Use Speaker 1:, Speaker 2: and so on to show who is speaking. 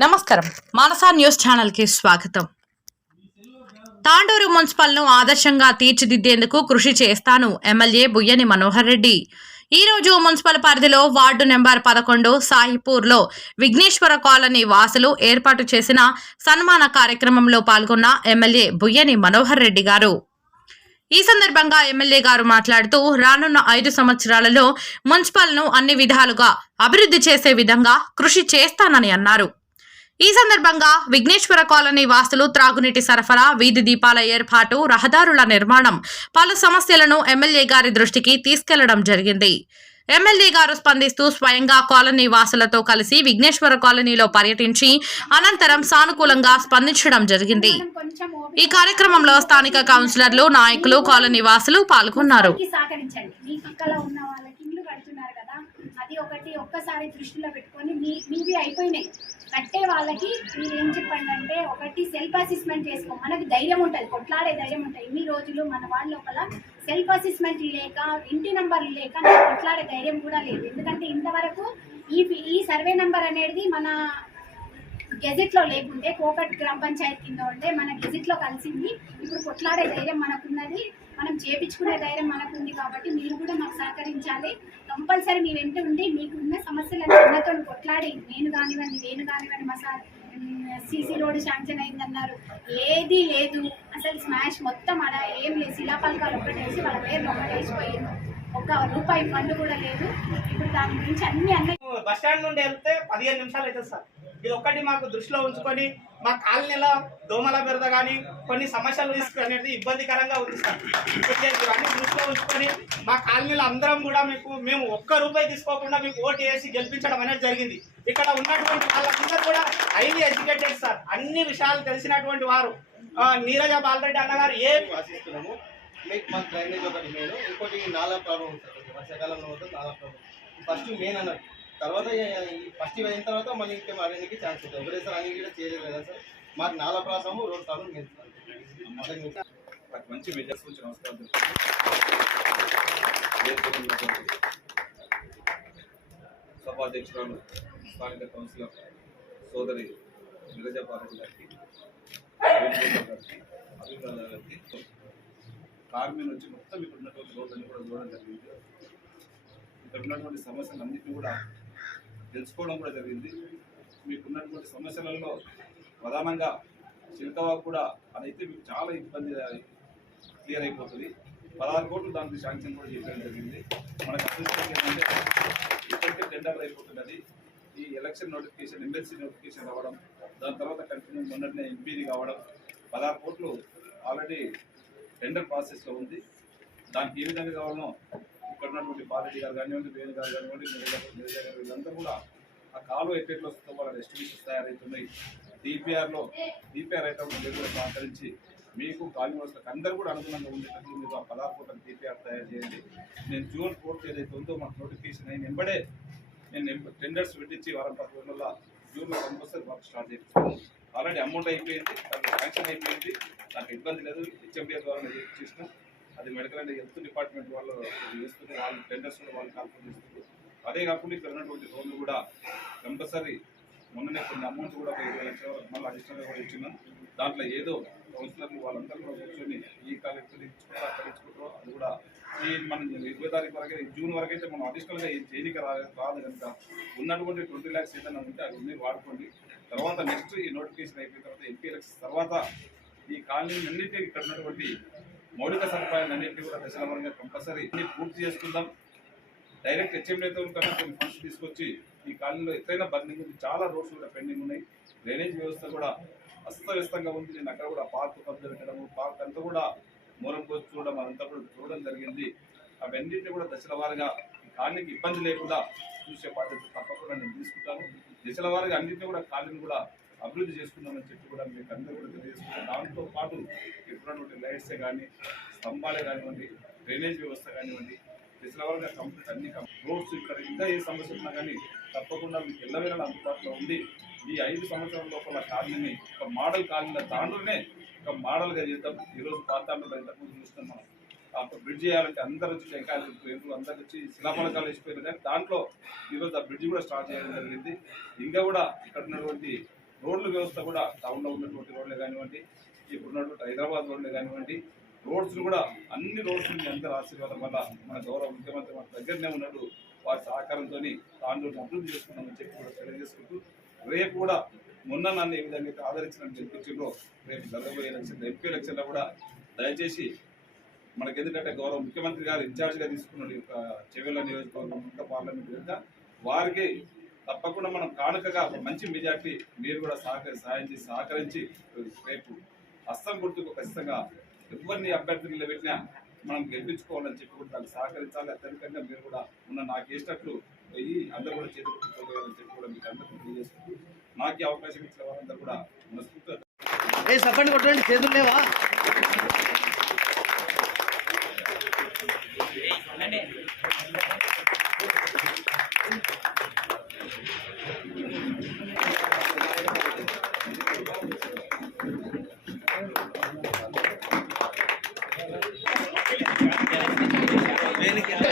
Speaker 1: నమస్కారం. మానసా న్యూస్ ఛానల్కి స్వాగతం. తాండూరు మున్సిపల్ను ఆదర్శంగా తీర్చిదిద్దేందుకు కృషి చేస్తాను ఎమ్మెల్యే బుయ్యని మనోహర్ రెడ్డి. ఈ రోజు మున్సిపల్ పరిధిలో వార్డు నెంబర్ పదకొండు సాహిపూర్లో విఘ్నేశ్వర కాలనీ వాసులు ఏర్పాటు చేసిన సన్మాన కార్యక్రమంలో పాల్గొన్న ఎమ్మెల్యే బుయ్యని మనోహర్ రెడ్డి గారు. ఈ సందర్భంగా ఎమ్మెల్యే గారు మాట్లాడుతూ రానున్న ఐదు సంవత్సరాలలో మున్సిపల్ను అన్ని విధాలుగా అభివృద్ధి చేసే విధంగా కృషి చేస్తానని అన్నారు. ఈ సందర్భంగా విఘ్నేశ్వర కాలనీ వాసులు త్రాగునీటి సరఫరా వీధి దీపాల ఏర్పాటు రహదారుల నిర్మాణం పలు సమస్యలను ఎమ్మెల్యే గారి దృష్టికి తీసుకెళ్ళడం జరిగింది. ఎమ్మెల్యే గారు స్పందిస్తూ స్వయంగా కాలనీ వాసులతో కలిసి విఘ్నేశ్వర కాలనీలో పర్యటించి అనంతరం సానుకూలంగా స్పందించడం జరిగింది. ఈ కార్యక్రమంలో స్థానిక కౌన్సిలర్లు నాయకులు కాలనీ వాసులు పాల్గొన్నారు.
Speaker 2: అది ఒకటి ఒక్కసారి దృష్టిలో పెట్టుకొని మీ మీవి అయిపోయినాయి. కట్టే వాళ్ళకి మీరు ఏం చెప్పండి అంటే ఒకటి సెల్ఫ్ అసెస్మెంట్ చేసుకో. మనకి ధైర్యం ఉంటుంది కొట్లాడే ధైర్యం ఉంటుంది. ఇన్ని రోజులు మన వాళ్ళ లోపల సెల్ఫ్ అసెస్మెంట్ లేక ఇంటి నెంబర్లు లేక కొట్లాడే ధైర్యం కూడా లేదు. ఎందుకంటే ఇంతవరకు ఈ ఈ సర్వే నెంబర్ అనేది మన గెజెట్లో లేకుంటే కోకట్ గ్రామ పంచాయతీ కింద ఉంటే మన గెజెట్లో కలిసింది. ఇప్పుడు కొట్లాడే ధైర్యం మనకున్నది. మనం చేపించుకునే ధైర్యం మనకుంది కాబట్టి మీరు కూడా మాకు సహకరించాలి. కంపల్సరీ మీ వెంట ఉండి మీకున్న సమస్యలను చిన్నతో కొట్లాడి నేను కానివ్వండి నేను కానివ్వండి మా సార్ సీసీ రోడ్ శాంక్షన్ అయిందన్నారు. ఏది లేదు. అసలు స్మాష్ మొత్తం అడ ఏం లేదు. శిలాపలకాలు ఒక్కటేసి వాళ్ళ పేరు ఒక్కటేసిపోయింది ఒక రూపాయి ఫండ్ కూడా లేదు. ఇప్పుడు దాని గురించి అన్ని అన్నీ
Speaker 3: బస్ స్టాండ్ నుండి వెళ్తే పదిహేను నిమిషాలు అవుతుంది సార్. ఇది ఒక్కటి మాకు దృష్టిలో ఉంచుకొని మా కాలనీలో దోమల బిరద కానీ కొన్ని సమస్యలు తీసుకునేది ఇబ్బందికరంగా ఉంది సార్. అన్ని ఇవన్నీ దృష్టిలో ఉంచుకొని మా కాలనీలో అందరం కూడా మీకు మేము ఒక్క రూపాయి తీసుకోకుండా మీకు ఓటు వేసి గెలిపించడం అనేది జరిగింది. ఇక్కడ ఉన్నటువంటి వాళ్ళందరూ కూడా హైలీ ఎడ్యుకేటెడ్ సార్. అన్ని విషయాలు తెలిసినటువంటి వారు. నీరజ బాలరెడ్డి అన్నగారు ఏ
Speaker 4: ఆశిస్తున్నాము. మీకు డ్రైనేజ్ ఒకటి మెయిన్ ఇంకోటి నాలా ప్రాబ్లం వర్షాకాలంలో నాలా ప్రాబ్లం ఫస్ట్ మెయిన్ అన్నట్టు. తర్వాత ఫస్ట్ ఇవి అయిన తర్వాత మళ్ళీ ఇంకేం అడగడానికి ఛాన్స్ ఉంటుంది. ఒకటేసారి అన్ని కూడా చేయలేదు కదా సార్? మాకు నాలుగు ప్రాసము రోడ్ ప్రాబ్లం
Speaker 5: మంచి మెజర్స్ గురించి నమస్కారం సభాధ్యక్షురాలు స్థానిక కౌన్సిలర్ సోదరి నీరజ పారెడ్డి గారికి వేణుగోపాల్ గారికి నుంచి మొత్తం ఇక్కడ ఉన్నటువంటి రోడ్లన్నీ కూడా చూడడం జరిగింది. ఇక్కడ ఉన్నటువంటి సమస్యలు అన్నింటినీ కూడా తెలుసుకోవడం కూడా జరిగింది. మీకున్నటువంటి సమస్యలలో ప్రధానంగా చిలకవా కూడా అదైతే మీకు చాలా ఇబ్బంది క్లియర్ అయిపోతుంది. పదహారు కోట్లు దానికి శాంక్షన్ కూడా చేయడం జరిగింది. మనకు అదృష్టం ఏంటంటే ఇప్పటికే టెండర్ అయిపోతున్నది. ఈ ఎలక్షన్ నోటిఫికేషన్ ఎమ్మెల్సీ నోటిఫికేషన్ రావడం దాని తర్వాత కంటిన్యూ మొన్నటినే ఎంపీది కావడం పదహారు కోట్లు ఆల్రెడీ టెండర్ ప్రాసెస్లో ఉంది. దానికి ఏ విధంగా కావాలనో ఇక్కడ ఉన్నటువంటి బాలరెడ్డి గారు కానివ్వండి వేణు గారు కానివ్వండి నిరజ గారు వీళ్ళందరూ కూడా ఆ కాలువ ఎట్లెట్లో వస్తుందో వాళ్ళ ఎస్టిమేషన్స్ తయారవుతున్నాయి. డిపిఆర్లో డిపిఆర్ అయితే మీరు సహకరించి మీకు కాలనీ అందరూ కూడా అనుగుణంగా ఉండేటట్లు మీరు ఆ పదహారు డిపిఆర్ తయారు చేయండి. నేను జూన్ ఫోర్త్ ఏదైతే ఉందో మాకు నోటిఫికేషన్ అయిన వెంబడే నేను టెండర్స్ పెట్టించి వారం పది రోజుల జూన్లో కంపల్సరీ వర్క్ స్టార్ట్ చేస్తాను ఆల్రెడీ అమౌంట్ అయిపోయింది దానికి శాంక్షన్ అయిపోయింది. నాకు ఇబ్బంది లేదు హెచ్ఎండిఏ ద్వారా నేను చేసిన అది మెడికల్ అండ్ హెల్త్ డిపార్ట్మెంట్ వాళ్ళు చేస్తుంది వాళ్ళు టెండర్స్ కూడా వాళ్ళు కన్ఫర్మ్ చేస్తున్నారు. అదే కాకుండా ఇక్కడ ఉన్నటువంటి రోడ్లు కూడా కంపల్సరీ మొన్ననే కొన్ని అమౌంట్ కూడా ఒక ఇరవై లక్షల వరకు మళ్ళీ అడిషనల్గా కూడా ఇచ్చినాం. దాంట్లో ఏదో కౌన్సిలర్లు వాళ్ళందరూ కూడా కూర్చొని ఈ కలెక్టర్ ఇచ్చుకుంటారో అది కూడా ఈ మనం ఇరవై తారీఖు వరకు జూన్ వరకు అయితే మనం అడిషనల్గా ఏం చేయనికి రాదు కనుక ఉన్నటువంటి ట్వంటీ ల్యాక్స్ ఏదైనా ఉంటే అది ఉంది వాడుకోండి. తర్వాత నెక్స్ట్ ఈ నోటిఫికేషన్ అయిపోయిన తర్వాత ఎంపీ ఎలక్షన్ తర్వాత ఈ కాలనీ అన్నింటినీ ఇక్కడ ఉన్నటువంటి మౌలిక సదుపాయాలు అన్నింటినీ కూడా దశల వారంగా కంపల్సరీ అన్ని పూర్తి చేసుకుందాం. డైరెక్ట్ హెచ్ఎండితో కన్నా కొన్ని ఫండ్స్ తీసుకొచ్చి ఈ కాలనీలో ఎత్తైన బర్నింగ్ ఉంది చాలా రోడ్స్ కూడా పెండింగ్ ఉన్నాయి. డ్రైనేజ్ వ్యవస్థ కూడా అస్తవ్యస్తంగా ఉంది. నేను అక్కడ కూడా పార్క్ కబ్జా పెట్టడము పార్క్ అంతా కూడా మూలం కోసి చూడడం అదంతా కూడా చూడడం జరిగింది. అవన్నింటినీ కూడా దశల వారీగా కాలనీకి ఇబ్బంది లేకుండా చూసే బాధ్యత తప్పకుండా నేను తీసుకుంటాను. దశల వారీగా అన్నింటినీ కూడా కాలనీని కూడా అభివృద్ధి చేసుకున్నామని చెప్పి కూడా మీకు అందరూ కూడా తెలియజేసుకుంటాం దాంతో పాటు ఇప్పుడున్నటువంటి లైట్సే కానీ స్తంభాలే కానివ్వండి డ్రైనేజ్ వ్యవస్థ కానివ్వండి దిశలవరంగా కంప్లీట్ అన్ని రోడ్స్ ఇక్కడ ఇంకా ఏ సమస్య ఉన్నా కానీ తప్పకుండా మీకు ఎల్లవేళ అందుబాటులో ఉంది ఈ ఐదు సంవత్సరాల లోపల కాలనీని ఒక మోడల్ కాలనీలో దాంట్లోనే ఒక మోడల్గా చేద్దాం. ఈరోజు పాతాండలో ఇంతకుముందు చూస్తున్నాం మనం. అప్పుడు బ్రిడ్జ్ చేయాలంటే అందరు వచ్చి టెంకాయలు వెళ్ళిపోయారు అందరు వచ్చి శిలాఫలకాలు వేసిపోయారు కానీ దాంట్లో ఈరోజు ఆ బ్రిడ్జ్ కూడా స్టార్ట్ చేయడం జరిగింది. ఇంకా కూడా ఇక్కడ ఉన్నటువంటి రోడ్ల వ్యవస్థ కూడా టౌన్లో ఉన్నటువంటి రోడ్లే కానివ్వండి ఇప్పుడున్నటువంటి హైదరాబాద్ రోడ్లే కానివ్వండి రోడ్స్ కూడా అన్ని రోడ్స్ అందరి ఆశీర్వాదం వల్ల మన గౌరవ ముఖ్యమంత్రి మన దగ్గరనే ఉన్నాడు వారి సహకారంతో తాండూరు అభివృద్ధి చేసుకున్నామని చెప్పి కూడా తెలియజేసుకుంటూ రేపు కూడా మొన్న నన్ను ఏ విధంగా అయితే ఆదరించిన గెలిపించిండ్రో రేపు జరగబోయే ఎలక్షన్ ఎంపీ ఎలక్షన్లో కూడా దయచేసి మనకి ఎందుకంటే గౌరవ ముఖ్యమంత్రి గారు ఇన్ఛార్జ్గా తీసుకున్నాడు ఈ యొక్క చెవెళ్ళ నియోజకవర్గం పార్లమెంట్ వారికి తప్పకుండా మనం కానుకగా ఒక మంచి మెజార్టీ మీరు కూడా సహకరి సాయం చేసి సహకరించి రేపు అస్సం గుర్తుకు ఖచ్చితంగా ఎవరిని అభ్యర్థులు నిలబెట్టినా మనం గెలిపించుకోవాలని చెప్పి కూడా దానికి సహకరించాలి. అత్యధికంగా మీరు కూడా ఉన్న నాకు వేసినట్లు వెయ్యి అందరూ కూడా చేతులు పెట్టుకోవాలని చెప్పి కూడా మీకు అందరికీ తెలియజేసుకుంటూ నాకు అవకాశం ఇచ్చిన వారందరూ కూడా మనస్ఫూర్తిగా
Speaker 6: ఏ సప్పండి కొట్టండి చేతులు లేవా? Thank you.